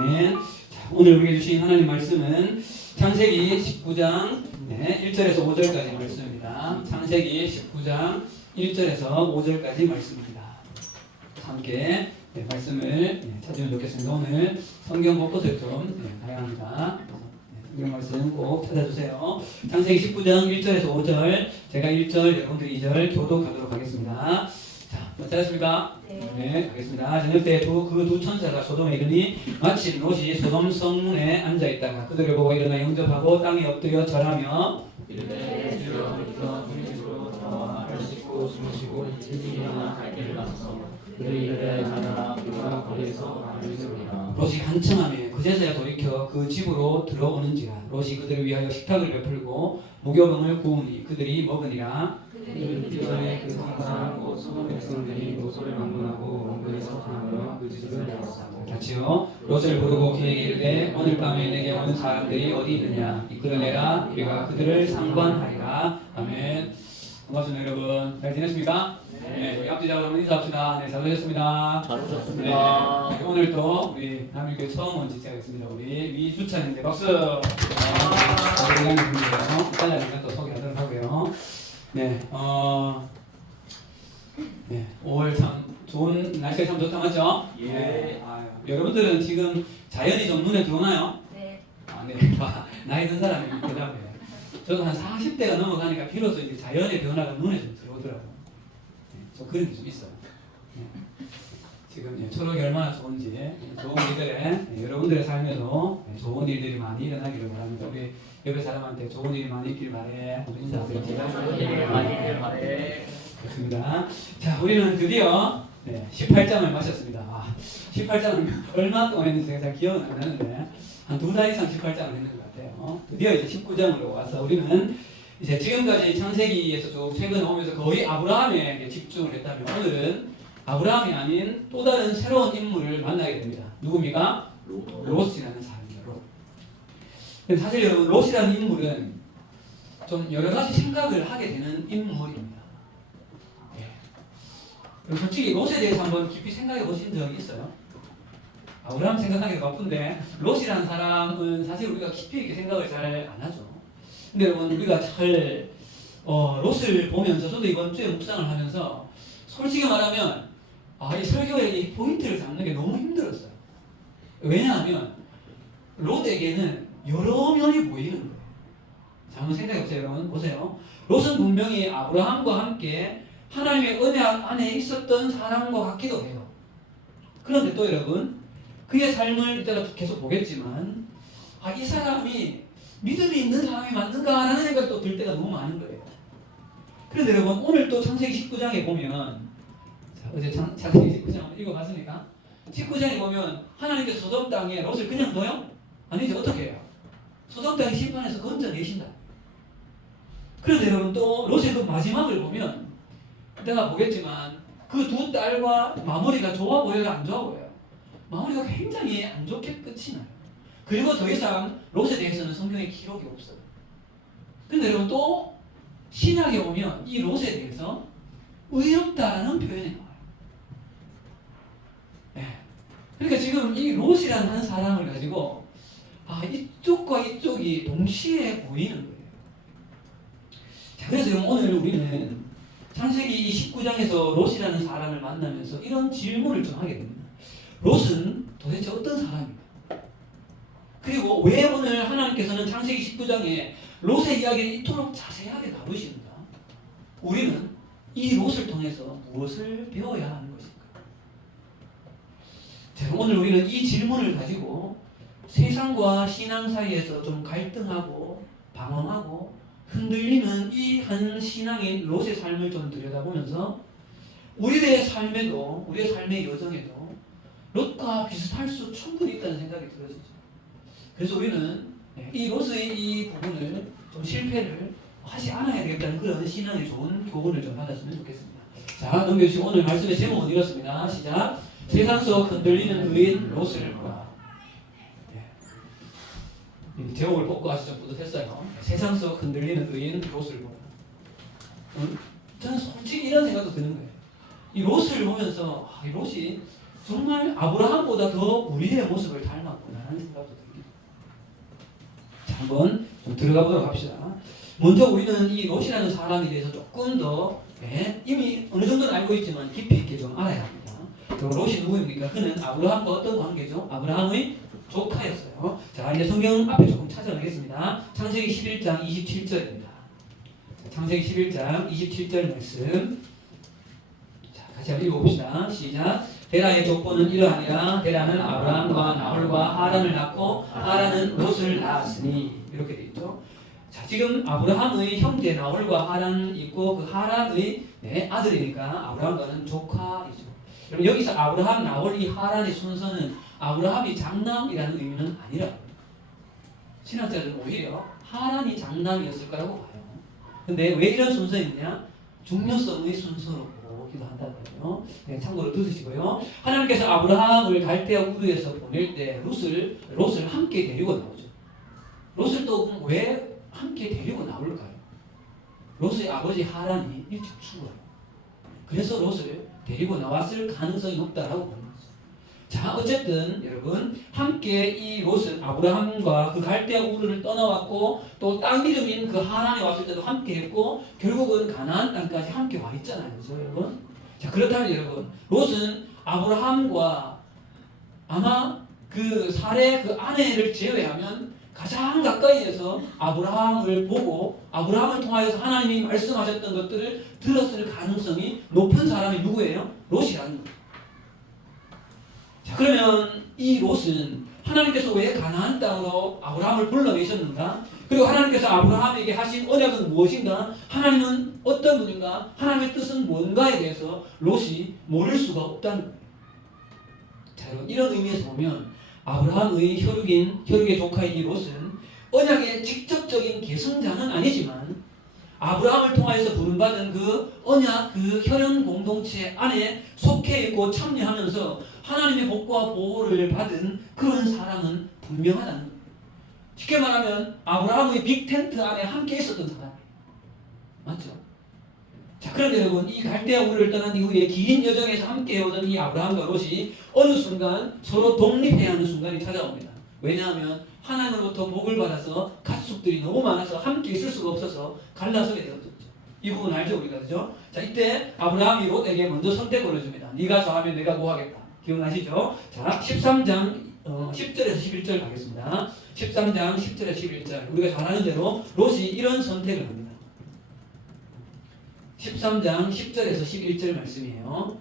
네. 자, 오늘 우리에게 주신 하나님 말씀은 창세기 19장 1절에서 5절까지 말씀입니다. 창세기 19장 1절에서 5절까지 말씀입니다. 함께 말씀을 찾으면 좋겠습니다. 오늘 성경 곳곳을 좀 가야 합니다. 성경 말씀 꼭 찾아주세요. 창세기 19장 1절에서 5절, 제가 1절, 여러분들이 2절 교독하도록 하겠습니다. 자, 찾았습니까? 네, 가겠습니다. 저녁 때 그 두 천사가 소돔에 이르니 마침 롯이 소돔 성문에 앉아 있다가 그들을 보고 일어나 영접하고 땅에 엎드려 절하며 이르되 주여 우리가 우리 집으로 돌아와 알을 씻고 주무시고 일찍이나 갈 길을 가소서. 그들이 이르되 가라 우리가 거기에서 알을 씻으리라. 롯이 한청하며 그제서야 돌이켜 그 집으로 들어오는지라. 롯이 그들을 위하여 식탁을 베풀고 무교병을 구우니 그들이 먹으니라. 그 전에 그 상사 곧 소돔 백성들이 노소를 방문하고 원근에서 당하여 그 집을 내었사고. 같이요. 롯을 부르고 그에게 이르되 오늘 밤에 내게 온 사람들이 어디 있느냐 이끌어내라. 우리가 그들을 상관하리라. 아멘. 반갑습니다 여러분. 잘 지냈습니까? 네. 우리 앞뒤자로 한번 인사합시다. 네, 잘 오셨습니다. 잘 오셨습니다. 네, 오늘 또 우리 남일교회 처음 온 지체하겠습니다. 우리 위주찬인데 박수. 감사드리고요. 이따가 또 소개하도록 하고요. 네, 5월 참 좋은 날씨가 참 좋다 맞죠? 예. 여러분들은 지금 자연이 좀 눈에 들어오나요? 네. 네. 나이 든 사람이 대답해. 저도 한 40대가 넘어가니까 비로소 이제 자연의 변화가 눈에 좀 들어오더라고요. 좀 그런 게 좀 있어요. 지금 초록이 얼마나 좋은지 좋은 일들에 여러분들의 삶에도 좋은 일들이 많이 일어나기를 바랍니다. 우리 옆에 사람한테 좋은 일이 많이 있길 바래. 인사하세요. 좋은 일이 많이 있길 바래. 그렇습니다. 자, 우리는 드디어 18장을 마쳤습니다. 18장은 얼마 동안 했는지 제가 잘 기억은 안 나는데 한 2달 이상 18장을 했는 것 같아요. 드디어 이제 19장으로 와서 우리는 이제 지금까지 창세기에서 쭉 최근에 오면서 거의 아브라함에 집중을 했다면 오늘은 아브라함이 아닌 또 다른 새로운 인물을 만나게 됩니다. 누굽니까? 롯이라는 사람입니다. 롯. 근데 사실 여러분 롯이라는 인물은 좀 여러 가지 생각을 하게 되는 인물입니다. 솔직히 롯에 대해서 한번 깊이 생각해 보신 적이 있어요? 아브라함 생각하기도 바쁜데 롯이라는 사람은 사실 우리가 깊이 있게 생각을 잘 안 하죠. 근데 여러분 우리가 잘 롯을 보면서 저도 이번 주에 묵상을 하면서 솔직히 말하면 이 설교의 이 포인트를 잡는 게 너무 힘들었어요. 왜냐하면 롯에게는 여러 면이 보이는 거예요. 자, 한번 생각해 보세요. 여러분 보세요. 롯은 분명히 아브라함과 함께 하나님의 언약 안에 있었던 사람과 같기도 해요. 그런데 또 여러분 그의 삶을 이따가 계속 보겠지만 이 사람이 믿음이 있는 사람이 맞는가라는 생각이 또 들 때가 너무 많은 거예요. 그런데 여러분 오늘 또 창세기 19장에 보면 어제 창세기 19장 읽어봤습니까? 19장에 보면 하나님께서 소돔 땅에 롯을 그냥 둬요? 아니죠. 어떻게 해요? 소돔 땅의 심판에서 건져내신다. 그런데 여러분 또 롯의 그 마지막을 보면 내가 보겠지만 그 두 딸과 마무리가 좋아 보여요? 안 좋아 보여요? 마무리가 굉장히 안 좋게 끝이 나요. 그리고 더 이상 롯에 대해서는 성경에 기록이 없어요. 근데 여러분 또 신약에 보면 이 롯에 대해서 의롭다라는 표현이 나와요. 그러니까 지금 이 롯이라는 한 사람을 가지고 이쪽과 이쪽이 동시에 보이는 거예요. 자, 그래서 오늘 우리는 창세기 19장에서 롯이라는 사람을 만나면서 이런 질문을 좀 하게 됩니다. 롯은 도대체 어떤 사람입니까? 그리고 왜 오늘 하나님께서는 창세기 19장에 롯의 이야기를 이토록 자세하게 다루십니까? 우리는 이 롯을 통해서 무엇을 배워야 하는 것인가? 자, 오늘 우리는 이 질문을 가지고 세상과 신앙 사이에서 좀 갈등하고 방황하고 흔들리는 이 한 신앙인 롯의 삶을 좀 들여다보면서 우리의 삶에도 우리의 삶의 여정에도 롯과 비슷할 수 충분히 있다는 생각이 들어지죠. 그래서 우리는 이 롯의 이 부분을 좀 실패를 하지 않아야 되겠다는 그런 신앙의 좋은 교훈을 좀 받았으면 좋겠습니다. 자, 넘겨주시고 오늘 말씀의 제목은 이렇습니다. 시작. 세상 속 흔들리는 의인 롯을 보라. 제목을 뽑고 아주 좀 뿌듯했어요. 세상 속 흔들리는 의인 롯을 보라. 저는 솔직히 이런 생각도 드는 거예요. 이 롯을 보면서 이 롯이 정말 아브라함보다 더 우리의 모습을 닮았구나라는 생각도 듭니다. 자, 한번 좀 들어가 보도록 합시다. 먼저 우리는 이 롯이라는 사람에 대해서 조금 더 이미 어느 정도는 알고 있지만 깊이 있게 좀 알아야 합니다. 그리고 롯이 누구입니까? 그는 아브라함과 어떤 관계죠? 아브라함의 조카였어요. 자, 이제 성경 앞에 조금 찾아가겠습니다. 창세기 11장 27절입니다. 창세기 11장 27절 말씀. 자, 같이 한번 읽어봅시다. 시작. 데라의 족보는 이러하니라. 데라는 아브라함과 나홀과 하란을 낳고 하란은 롯을 낳았으니. 이렇게 되어 있죠. 자, 지금 아브라함의 형제 나홀과 하란이 있고 그 하란의 아들이니까 아브라함과는 조카이죠. 그럼 여기서 아브라함, 나홀, 이 하란의 순서는 아브라함이 장남이라는 의미는 아니라 신학자들은 오히려 하란이 장남이었을 거라고 봐요. 근데 왜 이런 순서였냐? 중요성의 순서로 보기도 한다는 거예요. 참고로 들으시고요. 하나님께서 아브라함을 갈대아 우르에서 보낼 때 롯을 함께 데리고 나오죠. 롯을 또 왜 함께 데리고 나올까요? 롯의 아버지 하란이 일찍 죽어요. 그래서 롯을 데리고 나왔을 가능성이 높다라고 보는 거죠. 자, 어쨌든 여러분 함께 이 롯은 아브라함과 그 갈대아 우르를 떠나왔고 또 땅 이름인 그 하란에 왔을 때도 함께 했고 결국은 가나안 땅까지 함께 와 있잖아요. 그렇죠, 여러분? 자, 그렇다면 여러분 롯은 아브라함과 아마 그 사례 그 아내를 제외하면 가장 가까이에서 아브라함을 보고 아브라함을 통하여서 하나님이 말씀하셨던 것들을 들었을 가능성이 높은 사람이 누구예요? 롯이라는 거예요. 자, 그러면 이 롯은 하나님께서 왜 가나안 땅으로 아브라함을 불러내셨는가? 그리고 하나님께서 아브라함에게 하신 언약은 무엇인가? 하나님은 어떤 분인가? 하나님의 뜻은 뭔가에 대해서 롯이 모를 수가 없다는 거예요. 자, 여러분 이런 의미에서 보면 아브라함의 혈육의 조카인 이 롯은 언약의 직접적인 계승자는 아니지만 아브라함을 통하여서 부름받은 그 언약, 그 혈연 공동체 안에 속해 있고 참여하면서 하나님의 복과 보호를 받은 그런 사람은 분명하다는 거예요. 쉽게 말하면 아브라함의 빅텐트 안에 함께 있었던 사람. 맞죠? 자, 그런데 여러분 이 갈대아 우르를 떠난 이후에 긴 여정에서 함께 해오던 이 아브라함과 롯이 어느 순간 서로 독립해야 하는 순간이 찾아옵니다. 왜냐하면 하나님으로부터 복을 받아서 가축들이 너무 많아서 함께 있을 수가 없어서 갈라서게 되었죠. 이 부분 알죠 우리가, 그죠? 자, 이때 아브라함이 롯에게 먼저 선택을 해줍니다. 네가 저하면 내가 뭐 하겠다. 기억나시죠? 자, 13장 10절에서 11절 가겠습니다. 13장 10절에서 11절 우리가 잘 아는 대로 롯이 이런 선택을 합니다. 13장 10절에서 11절 말씀이에요.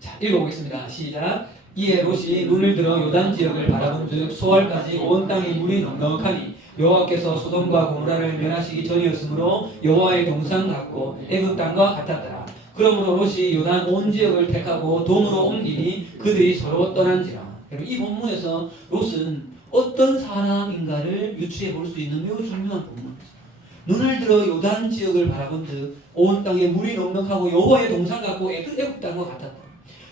자, 읽어보겠습니다. 시작. 이에 롯이 눈을 들어 요단 지역을 바라본즉 소알까지 온 땅이 물이 넉넉하니 여호와께서 소돔과 고모라를 멸하시기 전이었으므로 여호와의 동상 같고 애굽 땅과 같았더라. 그러므로 롯이 요단 온 지역을 택하고 돔으로 옮기니 그들이 서로 떠난지라. 이 본문에서 롯은 어떤 사람인가를 유추해 볼 수 있는 매우 중요한 본문입니다. 눈을 들어 요단 지역을 바라본즉 온 땅에 물이 넉넉하고 여호와의 동상 같고 애굽 땅과 같았다.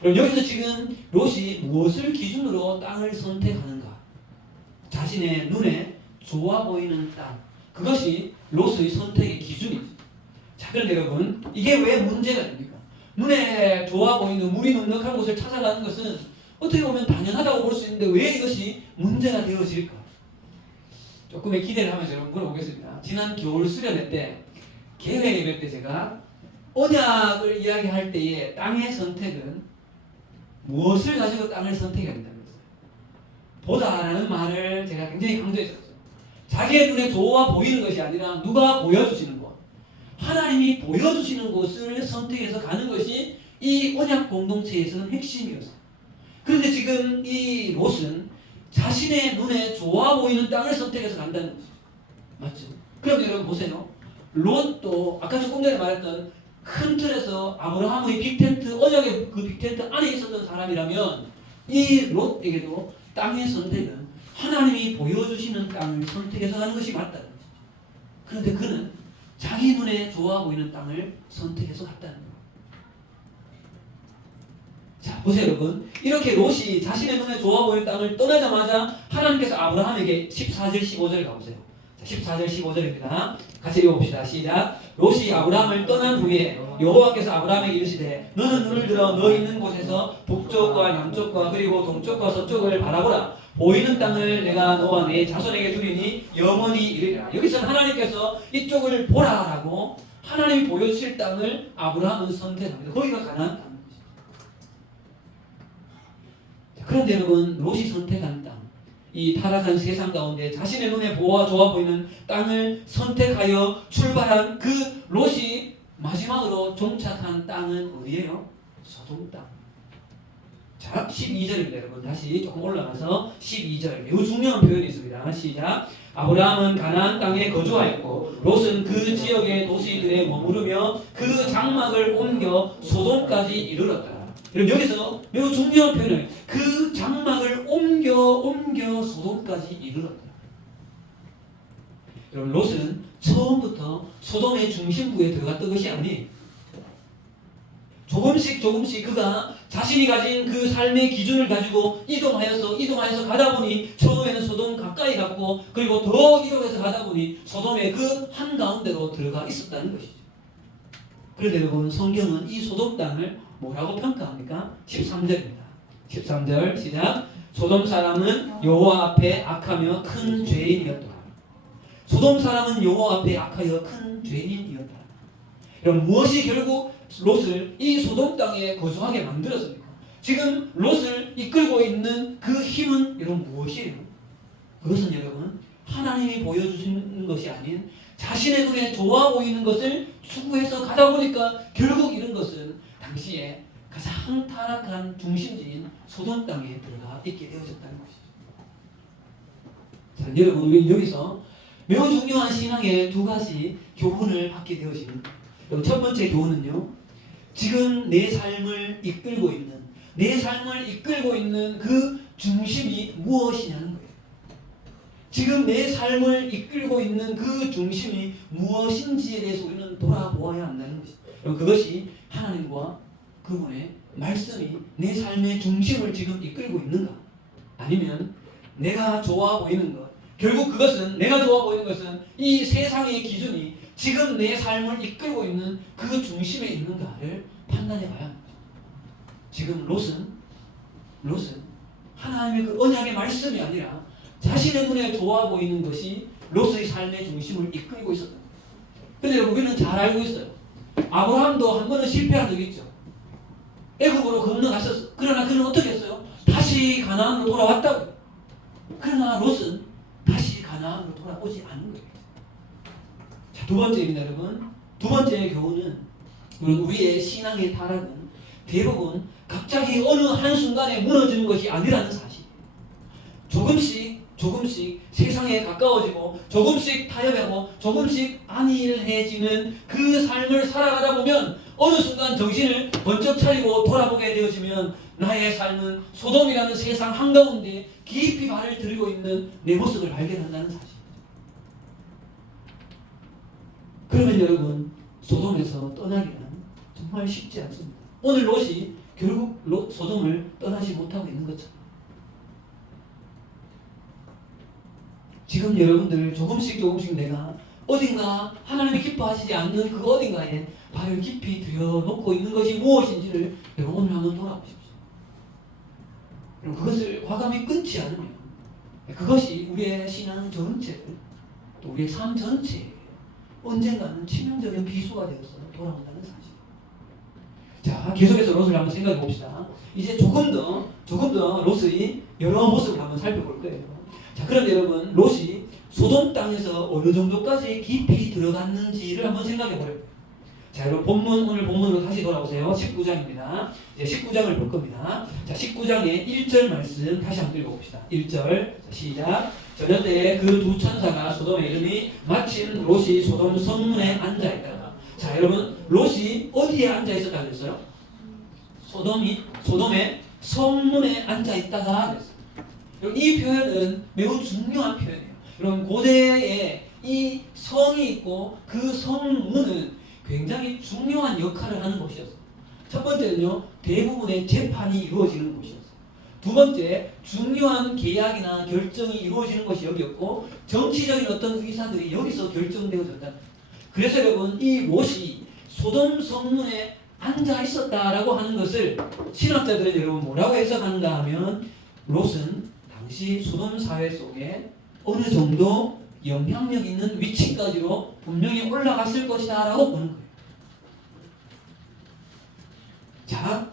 그럼 여기서 지금 롯이 무엇을 기준으로 땅을 선택하는가? 자신의 눈에 좋아 보이는 땅. 그것이 롯의 선택의 기준이죠. 자, 그런데 여러분 이게 왜 문제가 됩니까? 눈에 좋아 보이는 물이 넉넉한 곳을 찾아가는 것은 어떻게 보면 당연하다고 볼 수 있는데 왜 이것이 문제가 되어질까? 조금의 기대를 하면서 여러분 물어보겠습니다. 지난 겨울 수련회 때 계획 예배 때 제가 언약을 이야기할 때의 땅의 선택은 무엇을 가지고 땅을 선택해야 된다고 했어요. 보다라는 말을 제가 굉장히 강조했었죠. 자기의 눈에 좋아 보이는 것이 아니라 누가 보여주시는 곳, 하나님이 보여주시는 곳을 선택해서 가는 것이 이 언약 공동체에서는 핵심이었어요. 그런데 지금 이 롯은 자신의 눈에 좋아 보이는 땅을 선택해서 간다는 거죠. 맞죠? 그럼 여러분 보세요. 롯도 아까 조금 전에 말했던 큰 틀에서 아브라함의 빅텐트, 언약의 그 빅텐트 안에 있었던 사람이라면 이 롯에게도 땅의 선택은 하나님이 보여주시는 땅을 선택해서 가는 것이 맞다는 거죠. 그런데 그는 자기 눈에 좋아 보이는 땅을 선택해서 갔다는 거예요. 자, 보세요 여러분. 이렇게 롯이 자신의 눈에 좋아 보이는 땅을 떠나자마자 하나님께서 아브라함에게 14절 15절 가보세요. 14절 15절입니다. 같이 읽어봅시다. 시작. 롯이 아브라함을 떠난 후에 여호와께서 아브라함에게 이르시되 너는 눈을 들어 너 있는 곳에서 북쪽과 남쪽과 그리고 동쪽과 서쪽을 바라보라. 보이는 땅을 내가 너와 네 자손에게 주리니 영원히 이르리라. 여기서는 하나님께서 이쪽을 보라라고 하나님이 보여주실 땅을 아브라함은 선택합니다. 거기가 가나안 땅입니다. 그런데 여러분, 롯이 선택한 땅, 이 타락한 세상 가운데 자신의 눈에 좋아 보이는 땅을 선택하여 출발한 그 롯이 마지막으로 정착한 땅은 어디예요? 소돔 땅. 자, 12절입니다. 여러분 다시 조금 올라가서 12절 매우 중요한 표현이 있습니다. 시작. 아브라함은 가나안 땅에 거주하였고 롯은 그 지역의 도시들에 머무르며 그 장막을 옮겨 소돔까지 이르렀다. 여러분 여기서 매우 중요한 표현을 그 장막을 옮겨 소돔까지 이르렀다. 여러분 롯은 처음부터 소돔의 중심부에 들어갔던 것이 아니에요. 조금씩 그가 자신이 가진 그 삶의 기준을 가지고 이동하여서 가다 보니 처음에는 소돔 가까이 갔고 그리고 더 이동해서 가다 보니 소돔의 그 한가운데로 들어가 있었다는 것이죠. 그런데 여러분 성경은 이 소돔 땅을 뭐라고 평가합니까? 13절입니다. 13절 시작. 소돔 사람은 여호와 앞에 악하며 큰 죄인이었더라. 소돔 사람은 여호와 앞에 악하여 큰 죄인이었다. 여러분 무엇이 결국 롯을 이 소돔 땅에 거주하게 만들었습니까? 지금 롯을 이끌고 있는 그 힘은 여러분 무엇이에요? 그것은 여러분 하나님이 보여주시는 것이 아닌 자신의 눈에 좋아 보이는 것을 추구해서 가다 보니까 결국 이런 것은 당시에 가장 타락한 중심지인 소돔 땅에 들어가 있게 되어졌다는 것이죠. 자, 여러분 우리는 여기서 매우 중요한 신앙의 두 가지 교훈을 받게 되어집니다. 첫 번째 교훈은요. 지금 내 삶을 이끌고 있는 그 중심이 무엇이냐는 거예요. 지금 내 삶을 이끌고 있는 그 중심이 무엇인지에 대해서 우리는 돌아보아야 한다는 것이죠. 그것이 하나님과 그분의 말씀이 내 삶의 중심을 지금 이끌고 있는가? 아니면 내가 좋아 보이는 것, 결국 그것은 내가 좋아 보이는 것은 이 세상의 기준이 지금 내 삶을 이끌고 있는 그 중심에 있는가를 판단해 봐야 합니다. 지금 롯은 하나님의 그 언약의 말씀이 아니라 자신의 눈에 좋아 보이는 것이 롯의 삶의 중심을 이끌고 있었다. 그런데 우리는 잘 알고 있어요. 아브라함도 한 번은 실패한 적이 있죠. 애굽으로 건너갔었어. 그러나 그는 어떻게 했어요? 다시 가나안으로 돌아왔다고요. 그러나 롯은 다시 가나안으로 돌아오지 않은 거예요. 자, 두 번째입니다, 여러분. 두 번째 교훈은 우리의 신앙의 타락은 대부분 갑자기 어느 한순간에 무너지는 것이 아니라는 사실. 조금씩 세상에 가까워지고 조금씩 타협하고 조금씩 안일해지는 그 삶을 살아가다 보면 어느 순간 정신을 번쩍 차리고 돌아보게 되어지면 나의 삶은 소돔이라는 세상 한가운데 깊이 발을 들이고 있는 내 모습을 발견한다는 사실. 그러면 여러분 소돔에서 떠나기는 정말 쉽지 않습니다. 오늘 롯이 결국 소돔을 떠나지 못하고 있는 것처럼 지금 여러분들 조금씩 내가 어딘가 하나님이 기뻐하시지 않는 그 어딘가에 발을 깊이 들여놓고 있는 것이 무엇인지를 여러분 오늘 한번 돌아보십시오. 그것을 과감히 끊지 않으면 그것이 우리의 신앙 전체를 또 우리의 삶 전체에 언젠가는 치명적인 비수가 되어서 돌아온다는 사실. 자, 계속해서 롯을 한번 생각해 봅시다. 이제 조금 더 롯의 여러 모습을 한번 살펴볼 거예요. 자, 그런데 여러분 롯이 소돔 땅에서 어느 정도까지 깊이 들어갔는지를 한번 생각해 보려고 해요. 자, 여러분 오늘 본문으로 다시 돌아오세요. 19장입니다. 이제 19장을 볼 겁니다. 자, 19장의 1절 말씀 다시 한번 읽어봅시다. 1절 자, 시작. 저녁 때에 그 두 천사가 소돔에 이르니 마침 롯이 소돔 성문에 앉아있다. 자, 여러분 롯이 어디에 앉아있었다고 그랬어요? 소돔의 성문에 앉아있다가 그랬어요. 이 표현은 매우 중요한 표현이에요. 여러분 고대에 이 성이 있고 그 성문은 굉장히 중요한 역할을 하는 곳이었어요. 첫 번째는요, 대부분의 재판이 이루어지는 곳이었어요. 두 번째, 중요한 계약이나 결정이 이루어지는 것이 여기였고 정치적인 어떤 의사들이 여기서 결정되어졌다. 그래서 여러분 이 롯이 소돔 성문에 앉아 있었다라고 하는 것을 신학자들은 여러분 뭐라고 해석하는가 하면 롯은 당시 소돔 사회 속에 어느 정도 영향력 있는 위치까지로 분명히 올라갔을 것이다 라고 보는 거예요. 자,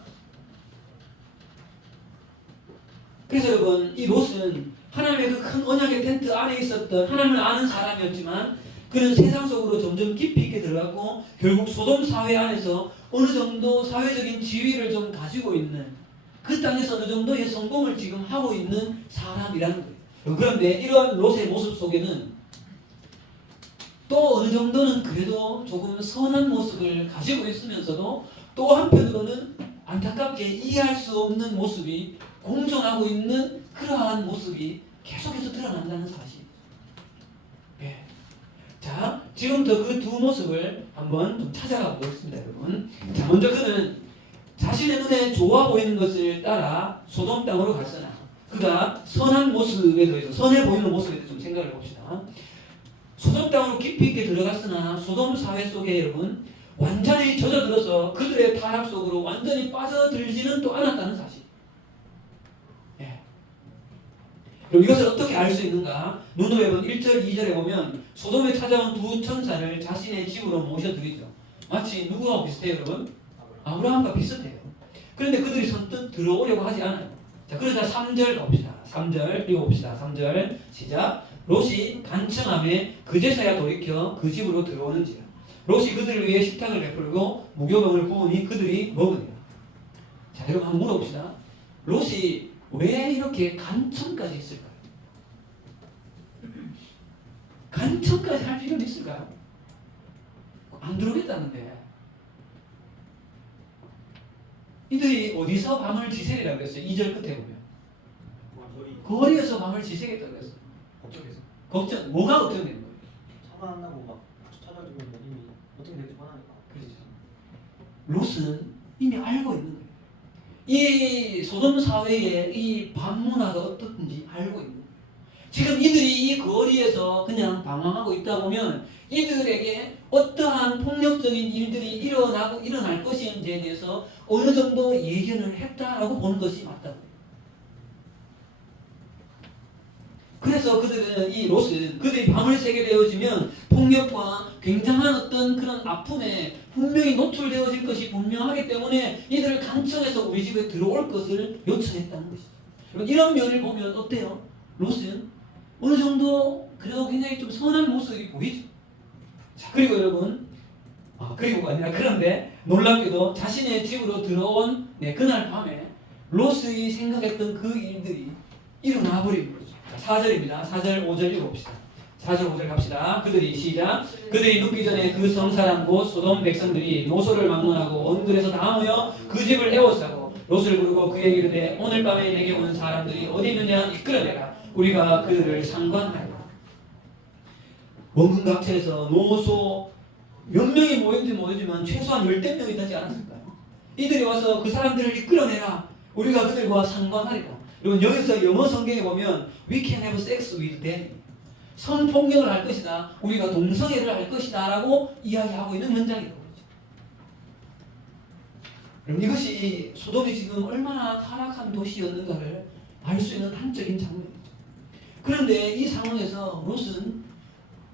그래서 여러분 이 롯은 하나님의 그 큰 언약의 텐트 안에 있었던 하나님을 아는 사람이었지만 그는 세상 속으로 점점 깊이 있게 들어갔고 결국 소돔 사회 안에서 어느 정도 사회적인 지위를 좀 가지고 있는 그 땅에서 어느 정도의 성공을 지금 하고 있는 사람이라는 거예요. 그런데 이러한 롯의 모습 속에는 또 어느 정도는 그래도 조금 선한 모습을 가지고 있으면서도 또 한편으로는 안타깝게 이해할 수 없는 모습이 공존하고 있는 그러한 모습이 계속해서 드러난다는 사실. 예. 자, 지금부터 그 두 모습을 한번 좀 찾아가 보겠습니다, 여러분. 자, 먼저 그는 자신의 눈에 좋아 보이는 것을 따라 소돔 땅으로 갔으나 그가 선한 모습에 대해서 선해 보이는 모습에 대해서 좀 생각을 해봅시다. 소돔 땅으로 깊이 있게 들어갔으나 소돔 사회 속에 여러분 완전히 젖어들어서 그들의 타락 속으로 완전히 빠져들지는 또 않았다는 사실. 예. 그럼 이것을 어떻게 알 수 있는가? 누누에본 1절 2절에 보면 소돔에 찾아온 두 천사를 자신의 집으로 모셔드리죠. 마치 누구와 비슷해요, 여러분? 아브라함과 비슷해요. 그런데 그들이 선뜻 들어오려고 하지 않아요. 자, 그러자 3절 가봅시다. 3절 읽어봅시다. 3절 시작. 롯이 간청함에 그제서야 돌이켜 그 집으로 들어오는지라. 롯이 그들을 위해 식탁을 베풀고 무교병을 부으니 그들이 먹으니라. 자, 여러분 한번 물어봅시다. 롯이 왜 이렇게 간청까지 했을까요? 간청까지 할 필요는 있을까요? 안 들어오겠다는데. 이들이 어디서 밤을 지새기라고 했어요? 2절 끝에 보면 거리에서 밤을 지새겠다고 했어요. 걱정, 뭐가 걱정되는 거예요? 차가 안 나고 막 찾아주고 있는데 이미 어떻게 될지 뻔하니까. 그렇죠. 롯은 이미 알고 있는 거예요. 이 소돔 사회의 이 밤문화가 어떻든지 알고 있는 거예요. 지금 이들이 이 거리에서 그냥 방황하고 있다 보면 이들에게 어떠한 폭력적인 일들이 일어날 것인지에 대해서 어느 정도 예견을 했다라고 보는 것이 맞다고. 그래서 그들은 이 롯은 그들이 밤을 새게 되어지면 폭력과 굉장한 어떤 그런 아픔에 분명히 노출되어질 것이 분명하기 때문에 이들을 간청해서 우리 집에 들어올 것을 요청했다는 것이죠. 이런 면을 보면 어때요? 롯은 어느 정도 그래도 굉장히 좀 선한 모습이 보이죠. 자, 그리고 여러분, 그리고가 아니라 그런데 놀랍게도 자신의 집으로 들어온 그날 밤에 롯이 생각했던 그 일들이 일어나 버린 거죠. 4절입니다. 4절 5절 읽어봅시다. 4절 5절 갑시다. 그들이 시작. 그들이 눕기 전에 그 성사람 곧 소돔 백성들이 노소를 막론하고 온 들에서 다 모여 그 집을 에워싸고 롯을 부르고 그에게 이르되 오늘 밤에 내게 온 사람들이 어디 있느냐 이끌어내라. 우리가 그들을 상관하리라. 원근각처에서 노소 몇 명이 모였는지 모르지만 최소한 10대 명이 되지 않았을까요? 이들이 와서 그 사람들을 이끌어내라. 우리가 그들과 상관하리라. 여러분 여기서 영어 성경에 보면 We can have sex with them. 성폭력을 할 것이다. 우리가 동성애를 할 것이다 라고 이야기하고 있는 현장이라고 그러죠. 여러분 이것이 소돔이 지금 얼마나 타락한 도시였는가를 알 수 있는 한적인 장면이죠. 그런데 이 상황에서 롯은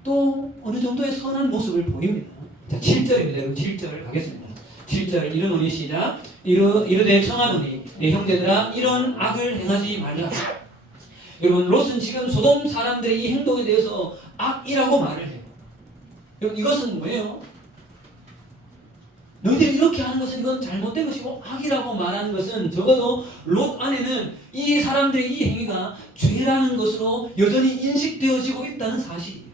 또 어느 정도의 선한 모습을 보입니다. 자, 7절입니다. 여러분 7절 가겠습니다. 7절 이르노니 시작. 이르되 청하노니 내 형제들아 이런 악을 행하지 말라. 여러분 롯은 지금 소돔 사람들의 이 행동에 대해서 악이라고 말을 해요. 여러분 이것은 뭐예요? 너희들이 이렇게 하는 것은 이건 잘못된 것이고 악이라고 말하는 것은 적어도 롯 안에는 이 사람들의 이 행위가 죄라는 것으로 여전히 인식되어지고 있다는 사실이에요.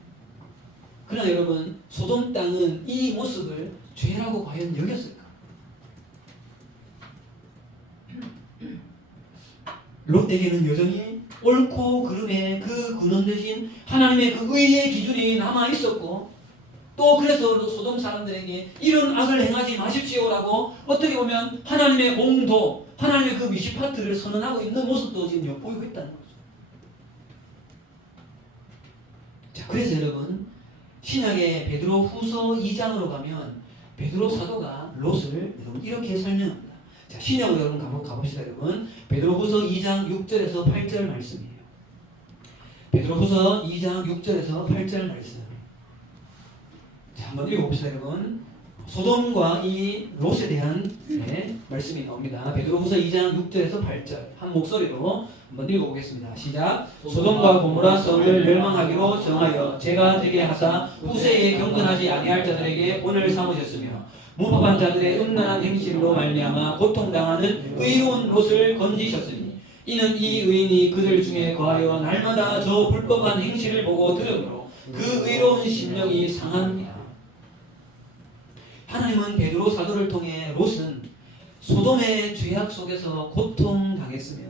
그러나 여러분 소돔 땅은 이 모습을 죄라고 과연 여겼을까? 롯에게는 여전히 옳고 그름의 그 근원 대신 하나님의 그 의의 기준이 남아 있었고 또 그래서 소돔 사람들에게 이런 악을 행하지 마십시오라고 어떻게 보면 하나님의 온도, 하나님의 그 미시파트를 선언하고 있는 모습도 지금 엿보이고 있다는 거죠. 자, 그래서 여러분 신약의 베드로 후서 2장으로 가면 베드로 사도가 롯을 여러분 이렇게 설명합니다. 자, 신약으로 여러분 가봅시다. 여러분 베드로 후서 2장 6절에서 8절 말씀이에요. 베드로 후서 2장 6절에서 8절 말씀. 자, 한번 읽어봅시다. 여러분 소돔과 이 롯에 대한 말씀이 나옵니다. 베드로후서 2장 6절에서 8절 한 목소리로 한번 읽어보겠습니다. 시작. 소돔과 고모라 성을 멸망하기로 정하여 제가 되게 하사 후세에 경건하지 아니할 자들에게 본을 삼으셨으며 무법한 자들의 음란한 행실로 말미암아 고통당하는 의로운 롯을 건지셨으니 이는 이 의인이 그들 중에 거하여 날마다 저 불법한 행실을 보고 들으므로 그 의로운 심령이 상합니다. 하나님은 베드로 사도를 통해 롯은 소돔의 죄악 속에서 고통당했으며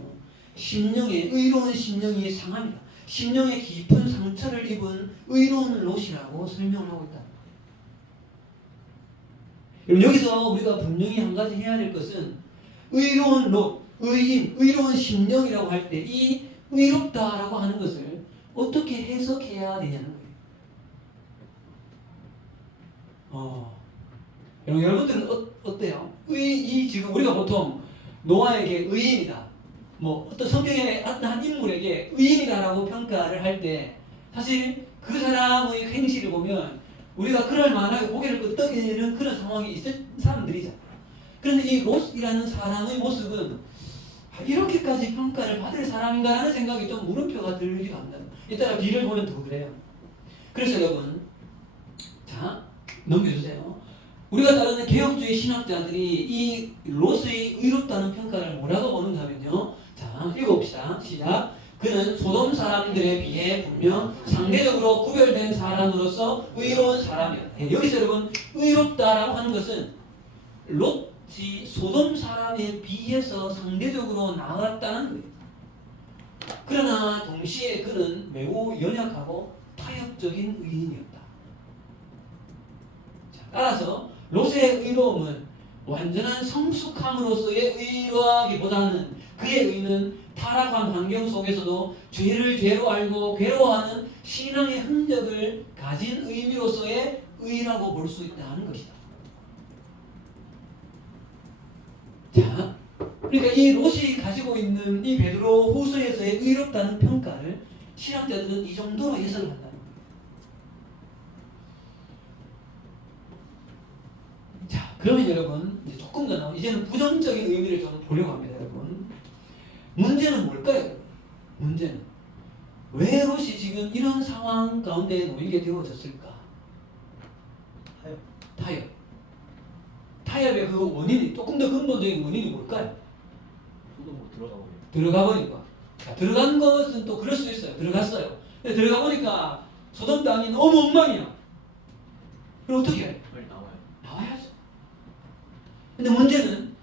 심령의 의로운 심령이 상합니다. 심령의 깊은 상처를 입은 의로운 롯이라고 설명을 하고 있다. 그럼 여기서 우리가 분명히 한 가지 해야 될 것은 의로운 롯, 의인, 의로운 심령이라고 할 때 이 의롭다라고 하는 것을 어떻게 해석해야 되냐는 거예요. 여러분들은 어때요? 이 지금 우리가 보통 노아에게 의인이다, 뭐 어떤 성경의 한 인물에게 의인이다라고 평가를 할 때 사실 그 사람의 행실을 보면 우리가 그럴 만하게 고개를 끄덕이는 그런 상황이 있을 사람들이죠. 그런데 이 롯이라는 사람의 모습은 이렇게까지 평가를 받을 사람인가라는 생각이 좀 물음표가 들기도 합니다. 이따가 뒤를 보면 더 그래요. 그래서 여러분, 자 넘겨주세요. 우리가 따르는 개혁주의 신학자들이 이 롯의 의롭다는 평가를 뭐라고 보는가 하면요. 자, 읽어봅시다. 시작. 그는 소돔 사람들에 비해 분명 상대적으로 구별된 사람으로서 의로운 사람이었다. 여기서 여러분 의롭다라고 하는 것은 롯이 소돔 사람에 비해서 상대적으로 나았다는 거예요. 그러나 동시에 그는 매우 연약하고 타협적인 의인이었다. 자, 따라서 롯의 의로움은 완전한 성숙함으로서의 의로하기보다는 그의 의는 타락한 환경 속에서도 죄를 죄로 알고 괴로워하는 신앙의 흔적을 가진 의미로서의 의라고 볼 수 있다는 것이다. 자, 그러니까 이 롯이 가지고 있는 이 베드로 후서에서의 의롭다는 평가를 신학자들은 이 정도로 해석을 한다. 자, 그러면 여러분 이제 조금 더 이제는 부정적인 의미를 좀 보려고 합니다, 여러분. 문제는 뭘까요? 문제는 왜 롯이 지금 이런 상황 가운데 놓이게 되어졌을까? 타협. 타협의 그 원인이 조금 더 근본적인 원인이 뭘까요? 저도 뭐 들어가 보니까. 자, 들어간 것은 또 그럴 수도 있어요. 들어갔어요. 근데 들어가 보니까 소돔 땅이 너무 엉망이야. 그럼 어떻게 해? 빨리 나와요. 나와야죠. 근데 문제는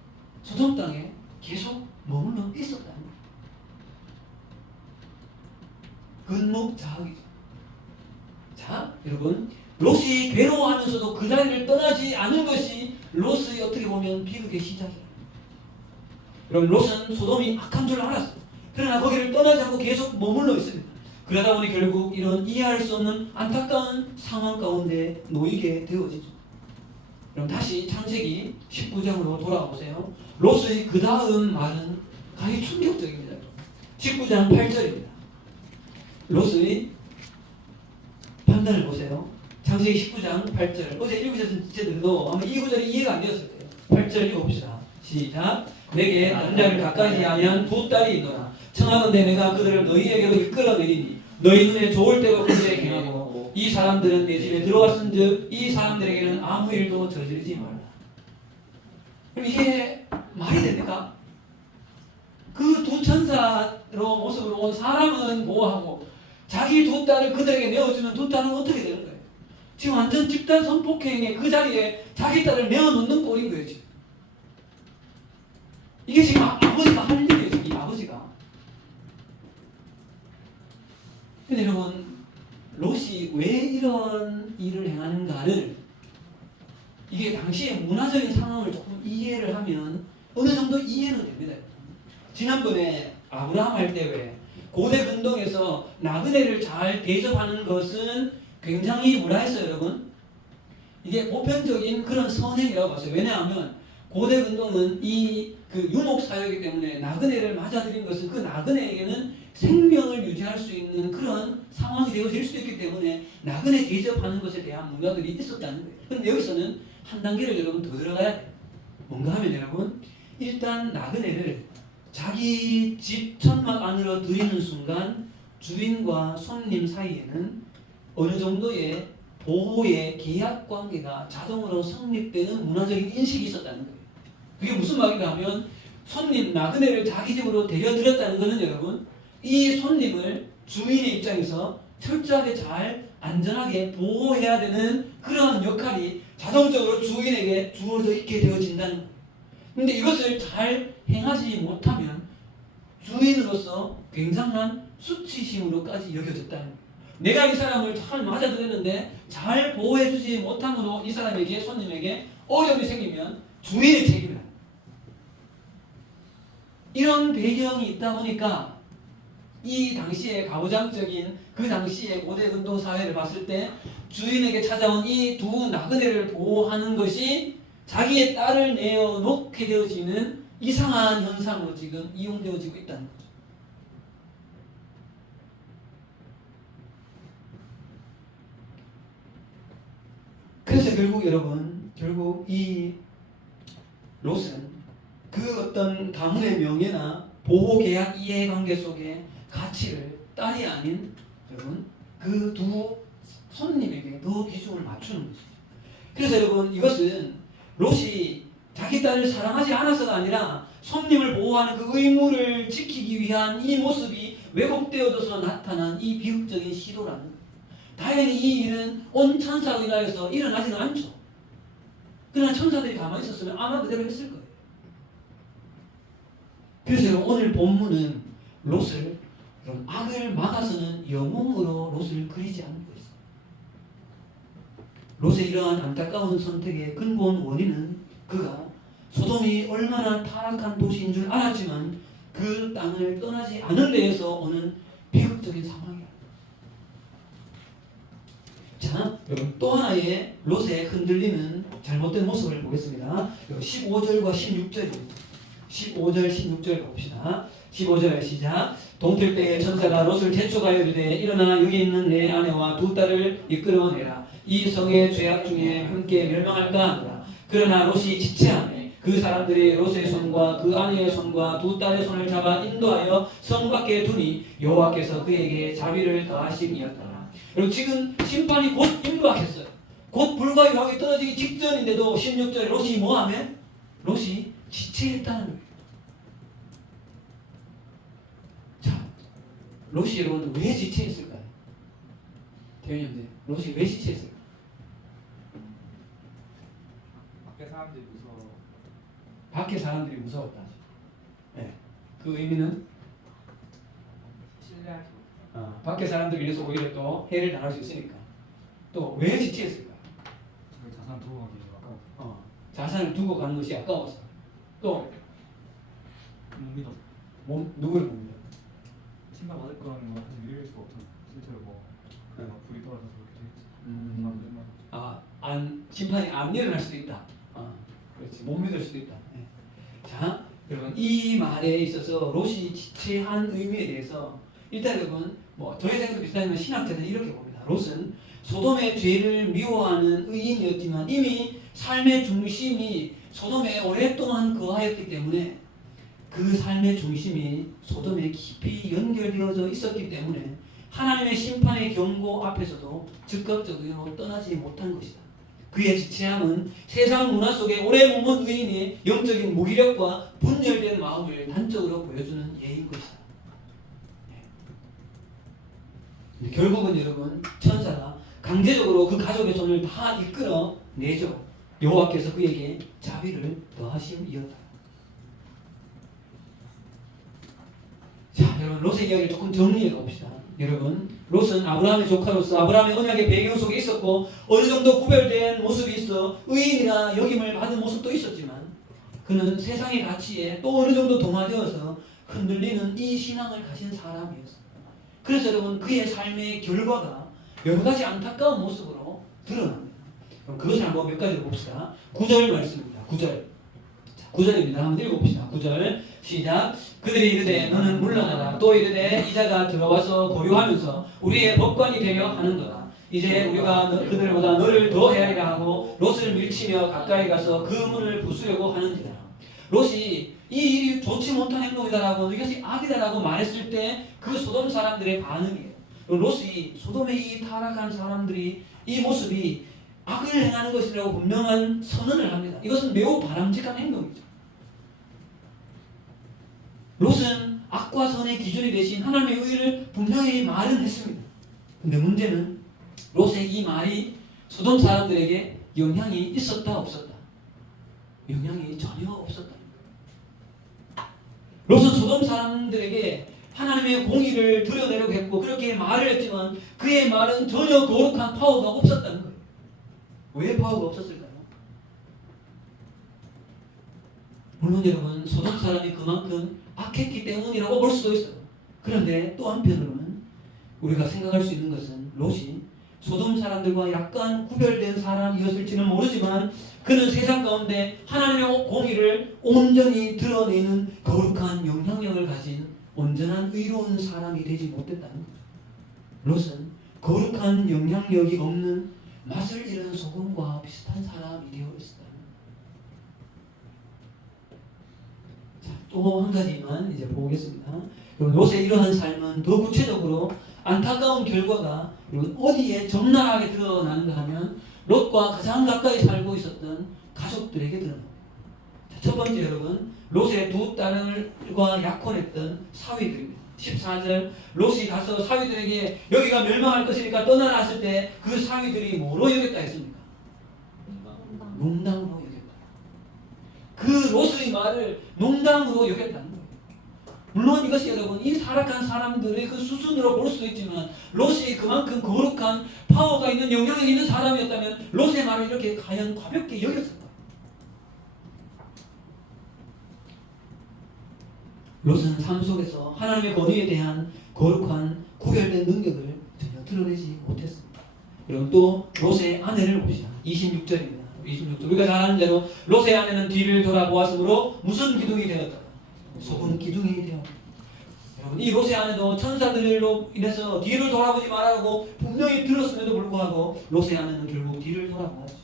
소돔 땅에 계속 머물러 있었다는 거예요. 근목자학이죠. 자, 여러분, 롯이 괴로워하면서도 그 자리를 떠나지 않은 것이 롯의 어떻게 보면 비극의 시작이에요. 여러분, 롯은 소돔이 악한 줄 알았어요. 그러나 거기를 떠나지 않고 계속 머물러 있습니다. 그러다 보니 결국 이런 이해할 수 없는 안타까운 상황 가운데 놓이게 되어지죠. 그럼 다시 창세기 19장으로 돌아가 보세요. 롯의 그 다음 말은 가히 충격적입니다. 19장 8절입니다. 롯의 판단을 보세요. 창세기 19장 8절. 어제 읽으셨을 때도 아마 이 구절이 이해가 안 되었을 거예요. 8절 읽어봅시다. 시작. 내게 남자를 가까이 아니한 두 딸이 있노라. 청하건대 내가 그들을 너희에게로 이끌어내리니 너희 눈에 좋을 대로 그들에게 행하고 이 사람들은 내 집에 들어왔은즉 이 사람들에게는 아무 일도 저지르지 말라. 그럼 이게 말이 됩니까? 그 두 천사로 모습으로 온 사람은 보호하고 자기 두 딸을 그들에게 내어주면 두 딸은 어떻게 되는 거예요? 지금 완전 집단 성폭행의 그 자리에 자기 딸을 내어놓는 꼴인 거예요. 지금. 이게 지금 아버지가 할 일이에요. 지금 이 아버지가. 근데 여러분, 롯이 왜 이런 일을 행하는가를 이게 당시의 문화적인 상황을 조금 이해를 하면 어느 정도 이해는 됩니다. 지난번에 아브라함 할 때 왜 고대 근동에서 나그네를 잘 대접하는 것은 굉장히 뭐라 했어요, 여러분? 이게 보편적인 그런 선행이라고 봤어요. 왜냐하면 고대 근동은 그 유목 사회이기 때문에 나그네를 맞아들인 것은 그 나그네에게는 생명을 유지할 수 있는 그런 상황이 되어질 수도 있기 때문에 나그네 대접하는 것에 대한 문화들이 있었다는 거예요. 그런데 여기서는 한 단계를 여러분 더 들어가야 돼요. 뭔가 하면 여러분, 일단 나그네를 자기 집 천막 안으로 들이는 순간 주인과 손님 사이에는 어느 정도의 보호의 계약 관계가 자동으로 성립되는 문화적인 인식이 있었다는 거예요. 그게 무슨 말인가 하면 손님, 나그네를 자기 집으로 데려들였다는 것은 여러분, 이 손님을 주인의 입장에서 철저하게 잘 안전하게 보호해야 되는 그런 역할이 자동적으로 주인에게 주어져 있게 되어진다는 거예요. 근데 이것을 잘 행하지 못하면 주인으로서 굉장한 수치심으로까지 여겨졌다는 거예요. 내가 이 사람을 잘 맞아들였는데 잘 보호해주지 못함으로 이 사람에게, 손님에게 어려움이 생기면 주인의 책임이다. 이런 배경이 있다 보니까 이 당시의 가부장적인 그 당시의 고대 근동 사회를 봤을 때 주인에게 찾아온 이 두 나그네를 보호하는 것이 자기의 딸을 내어놓게 되어지는 이상한 현상으로 지금 이용되어지고 있다는 거죠. 그래서 결국 여러분, 이 롯은 그 어떤 가문의 명예나 보호계약 이해관계 속에 가치를 딸이 아닌 여러분 그 두 손님에게 더 비중을 맞추는 것이죠. 그래서 여러분, 이것은 롯이 자기 딸을 사랑하지 않아서가 아니라 손님을 보호하는 그 의무를 지키기 위한 이 모습이 왜곡되어져서 나타난 이 비극적인 시도라는 거예요. 다행히 이 일은 온 천사로 인하여서 일어나지는 않죠. 그러나 천사들이 가만히 있었으면 아마 그대로 했을 거예요. 그래서 오늘 본문은 롯을 악을 막아서는 영웅으로 롯을 그리지 않고 있어요. 롯의 이러한 안타까운 선택의 근본 원인은 그가 소돔이 얼마나 타락한 도시인 줄 알았지만 그 땅을 떠나지 않은 데에서 오는 비극적인 상황이야. 자, 여러분 또 하나의 롯의 흔들리는 잘못된 모습을 보겠습니다. 15절과 16절입니다. 15절, 16절 봅시다. 15절 시작. 동틀 때에 천사가 롯을 재촉하여 이르되 일어나 여기 있는 내 아내와 두 딸을 이끌어내라. 이 성의 죄악 중에 함께 멸망할까 하노라. 그러나 롯이 지체하매 그 사람들이 롯의 손과 그 아내의 손과 두 딸의 손을 잡아 인도하여 성 밖에 두니 여호와께서 그에게 자비를 더하심이었더라. 그리고 지금 심판이 곧 임박했어요. 곧 불과 유황이 떨어지기 직전인데도 16절에 롯이 뭐하면? 롯이 지체했다는 거예요. 자, 롯이 여러분 왜 지체했을까요? 대현님들, 롯이 왜 지체했을까요? 밖에 사람들이 무서워. 밖에 사람들이 무서웠다. 네. 그 의미는 신뢰하지 못해. 밖에 사람들 위해서 오히려 또 해를 당할 수 있으니까. 또 왜 지체했을까? 자산 두고 가기 아까워. 자산을 두고 가는 것이 아까워서. 또 못 믿어. 누구를 못 믿어? 침박 받을 거라는 건 사실 믿을 수가 없어. 실제로 불이 떨어져서 그렇게 되겠지. 심판이 안 일어날 수도 있다. 그렇지. 못 믿을 수도 있다. 네. 자, 여러분 이 말에 있어서 롯이 지체한 의미에 대해서 일단 여러분 저희생도 비슷하지만 신학자들은 이렇게 봅니다. 롯은 소돔의 죄를 미워하는 의인이었지만 이미 삶의 중심이 소돔에 오랫동안 거하였기 때문에 그 삶의 중심이 소돔에 깊이 연결되어져 있었기 때문에 하나님의 심판의 경고 앞에서도 즉각적으로 떠나지 못한 것이다. 그의 지체함은 세상 문화 속에 오래 머문 의인의 영적인 무기력과 분열된 마음을 단적으로 보여주는 예인 것이다. 네. 결국은 여러분 천사가 강제적으로 그 가족의 손을 다 이끌어 내죠. 여호와께서 그에게 자비를 더하심이었다. 자, 여러분 롯의 이야기를 조금 정리해 봅시다. 여러분 롯은 아브라함의 조카로서 아브라함의 언약의 배경 속에 있었고 어느 정도 구별된 모습이 있어 의인이나 역임을 받은 모습도 있었지만 그는 세상의 가치에 또 어느 정도 동화되어서 흔들리는 이 신앙을 가진 사람이었어요. 그래서 여러분 그의 삶의 결과가 여러 가지 안타까운 모습으로 드러납니다. 그럼 그것을 한번 몇 가지로 봅시다. 9절 말씀입니다. 9절. 9절입니다. 한번 읽어봅시다. 9절 시작. 그들이 이르되 너는 물러나라. 또 이르되 이자가 들어와서 고요하면서 우리의 법관이 되려 하는도다. 이제 우리가 그들보다 너를 더 헤아리라 하고 롯을 밀치며 가까이 가서 그 문을 부수려고 하는지라. 롯이 이 일이 좋지 못한 행동이다라고 이것이 악이다라고 말했을 때 그 소돔 사람들의 반응이에요. 롯이 소돔의 이 타락한 사람들이 이 모습이 악을 행하는 것이라고 분명한 선언을 합니다. 이것은 매우 바람직한 행동이죠. 롯은 악과 선의 기준이 되신 하나님의 의를 분명히 말은 했습니다. 근데 문제는 롯의 이 말이 소돔 사람들에게 영향이 있었다 없었다? 영향이 전혀 없었다. 롯은 소돔 사람들에게 하나님의 공의를 드러내려고 했고 그렇게 말을 했지만 그의 말은 전혀 거룩한 파워가 없었다는 거예요. 왜 파워가 없었을까요? 물론 여러분 소돔 사람이 그만큼 악했기 때문이라고 볼 수도 있어요. 그런데 또 한편으로는 우리가 생각할 수 있는 것은 롯이 소돔 사람들과 약간 구별된 사람이었을지는 모르지만 그는 세상 가운데 하나님의 공의를 온전히 드러내는 거룩한 영향력을 가진 온전한 의로운 사람이 되지 못했다는 거죠. 롯은 거룩한 영향력이 없는 맛을 잃은 소금과 비슷한 사람이 되어 있었다는 거죠. 또 한 가지만 이제 보겠습니다. 롯의 이러한 삶은 더 구체적으로 안타까운 결과가 어디에 적나라하게 드러나는가 하면 롯과 가장 가까이 살고 있었던 가족들에게 드러납니다. 첫 번째 여러분 롯의 두 딸과 약혼했던 사위들입니다. 14절 롯이 가서 사위들에게 여기가 멸망할 것이니까 떠나라 했을 때 그 사위들이 뭐로 여겼다 했습니까? 농담으로 여겼다. 그 롯의 말을 농담으로 여겼다는 거예요. 물론 이것이 여러분 이 타락한 사람들의 그 수준으로 볼 수도 있지만 롯이 그만큼 거룩한 파워가 있는 영향력이 있는 사람이었다면 롯의 말을 이렇게 과연 가볍게 여겼을까? 롯은 삶 속에서 하나님의 권위에 대한 거룩한 구별된 능력을 전혀 드러내지 못했습니다. 그리고 또 롯의 아내를 봅시다. 26절입니다. 26절 우리가 잘 아는 대로 롯의 아내는 뒤를 돌아보았으므로 무슨 기둥이 되었다? 소금 기둥이 되었다. 여러분 이 롯의 아내도 천사들로 인해서 뒤를 돌아보지 말라고 분명히 들었음에도 불구하고 롯의 아내는 결국 뒤를 돌아보았죠.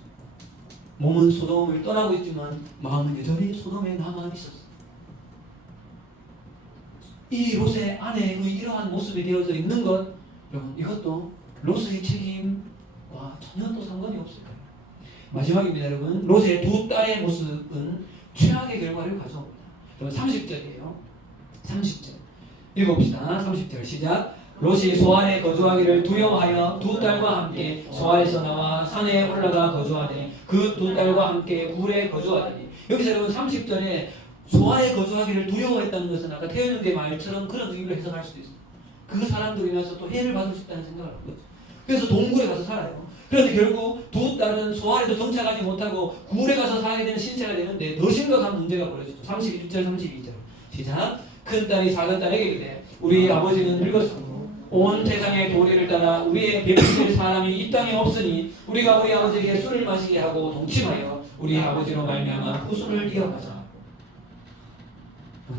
몸은 소돔을 떠나고 있지만 마음은 여전히 소돔에 남아 있었습니다. 이 롯의 아내의 이러한 모습이 되어져 있는 것, 여러분 이것도 롯의 책임과 전혀 또 상관이 없을 거예요. 마지막입니다, 여러분. 롯의 두 딸의 모습은 최악의 결과를 가져옵니다. 여러분 30절이에요. 30절 읽어봅시다. 30절 시작. 롯이 소안에 거주하기를 두려워하여 두 딸과 함께 소안에서 나와 산에 올라가 거주하되 그 두 딸과 함께 굴에 거주하더니 여기서 여러분 30절에 소안에 거주하기를 두려워했다는 것은 아까 태연 형제의 말처럼 그런 의미로 해석할 수도 있어요. 그 사람들로 인해서 또 해를 받을 수 있다는 생각을 한 거죠. 그래서 동굴에 가서 살아요. 그런데 결국 두 딸은 소안에도 정착하지 못하고 굴에 가서 살게 되는 신체가 되는데 더 심각한 문제가 벌어지죠. 31절 32절 시작. 큰 딸이 작은 딸에게 이르되 우리 아버지는 늙었으므로 온 세상의 도리를 따라 우리의 베풀 사람이 이 땅에 없으니 우리가 우리 아버지에게 술을 마시게 하고 동침하여 우리 아버지로 말미암아 후손을 이어가자.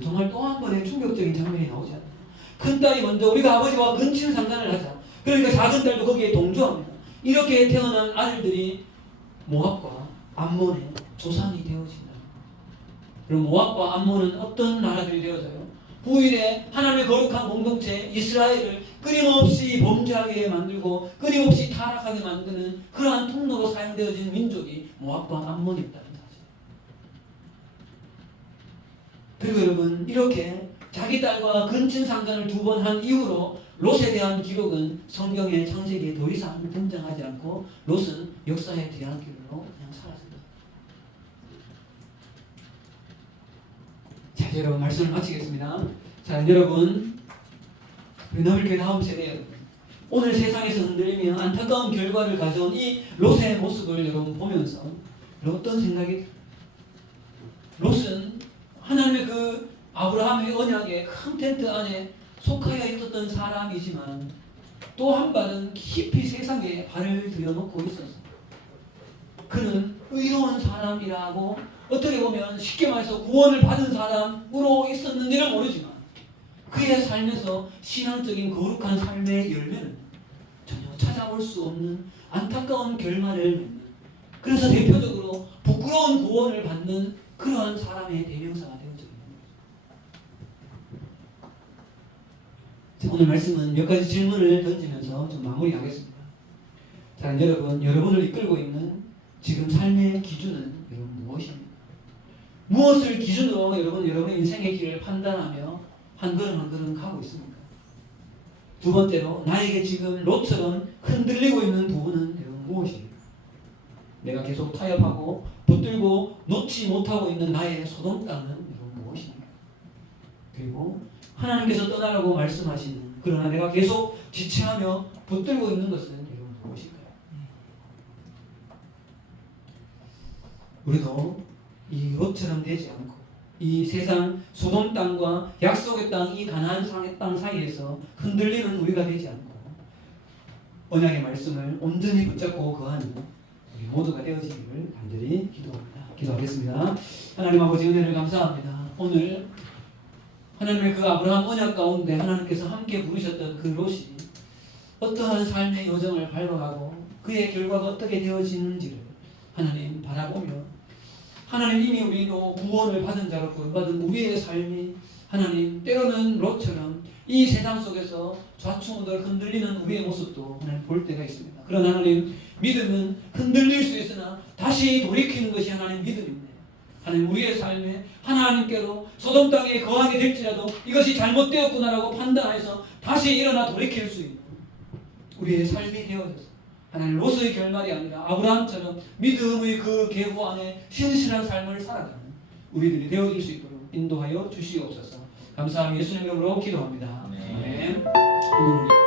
정말 또 한 번의 충격적인 장면이 나오지 않나요? 큰 딸이 먼저 우리가 아버지와 근친 상간을 하자. 그러니까 작은 딸도 거기에 동조합니다. 이렇게 태어난 아들들이 모압과 암몬의 조상이 되어진다. 그럼 모압과 암몬은 어떤 나라들이 되어져요? 후일에 하나님의 거룩한 공동체 이스라엘을 끊임없이 범죄하게 만들고 끊임없이 타락하게 만드는 그러한 통로로 사용되어진 민족이 모압과 암몬이었다는 사실. 그리고 여러분 이렇게 자기 딸과 근친 상간을 두 번 한 이후로 롯에 대한 기록은 성경의 창세기에 더 이상 등장하지 않고 롯은 역사의 뒤안길로 그냥 사라집니다. 자, 여러분 말씀을 마치겠습니다. 자, 여러분 우리 너블교회 다음 세대 여러분 오늘 세상에서 흔들리며 안타까운 결과를 가져온 이 롯의 모습을 여러분 보면서 어떤 생각이 롯은 하나님의 그 아브라함의 언약의 큰 텐트 안에 속하여 있었던 사람이지만 또 한 발은 깊이 세상에 발을 들여놓고 있었어. 그는 의로운 사람이라고 어떻게 보면 쉽게 말해서 구원을 받은 사람으로 있었는지는 모르지만 그의 삶에서 신앙적인 거룩한 삶의 열매는 전혀 찾아볼 수 없는 안타까운 결말을 맺는, 그래서 대표적으로 부끄러운 구원을 받는 그러한 사람의 대명사가 되어져 있는 거죠. 오늘 말씀은 몇 가지 질문을 던지면서 좀 마무리하겠습니다. 자, 여러분을 이끌고 있는 지금 삶의 기준은 여러분 무엇입니까? 무엇을 기준으로 여러분의 인생의 길을 판단하며 한 걸음 한 걸음 가고 있습니까? 두 번째로, 나에게 지금 롯처럼 흔들리고 있는 부분은 여러분 무엇입니까? 내가 계속 타협하고 붙들고 놓지 못하고 있는 나의 소돔 땅은 여러분 무엇입니까? 그리고 하나님께서 떠나라고 말씀하시는, 그러나 내가 계속 지체하며 붙들고 있는 것은 여러분 무엇일까요? 우리도 이 롯처럼 되지 않고 이 세상 소돔 땅과 약속의 땅, 이 가나안 땅 사이에서 흔들리는 우리가 되지 않고 언약의 말씀을 온전히 붙잡고 거하는 우리 모두가 되어지기를 간절히 기도합니다. 기도하겠습니다. 하나님 아버지, 은혜를 감사합니다. 오늘 하나님의 그 아브라함 언약 가운데 하나님께서 함께 부르셨던 그 롯이 어떠한 삶의 여정을 밟아가고 그의 결과가 어떻게 되어지는지를 하나님 바라보며, 하나님 이미 우리도 구원을 받은 자로 구원받은 우리의 삶이 하나님 때로는 롯처럼 이 세상 속에서 좌충우돌 흔들리는 우리의 모습도 하나님 볼 때가 있습니다. 그러나 하나님, 믿음은 흔들릴 수 있으나 다시 돌이키는 것이 하나님 믿음입니다. 하나님, 우리의 삶에 하나님께로 소돔 땅에 거하게 될지라도 이것이 잘못되었구나라고 판단해서 다시 일어나 돌이킬 수 있는 우리의 삶이 되어져서 하나님, 롯의 결말이 아니라 아브라함처럼 믿음의 그 계보 안에 신실한 삶을 살아가는 우리들이 되어질 수 있도록 인도하여 주시옵소서. 감사합니다. 예수님 이름으로 기도합니다. 아멘. 오늘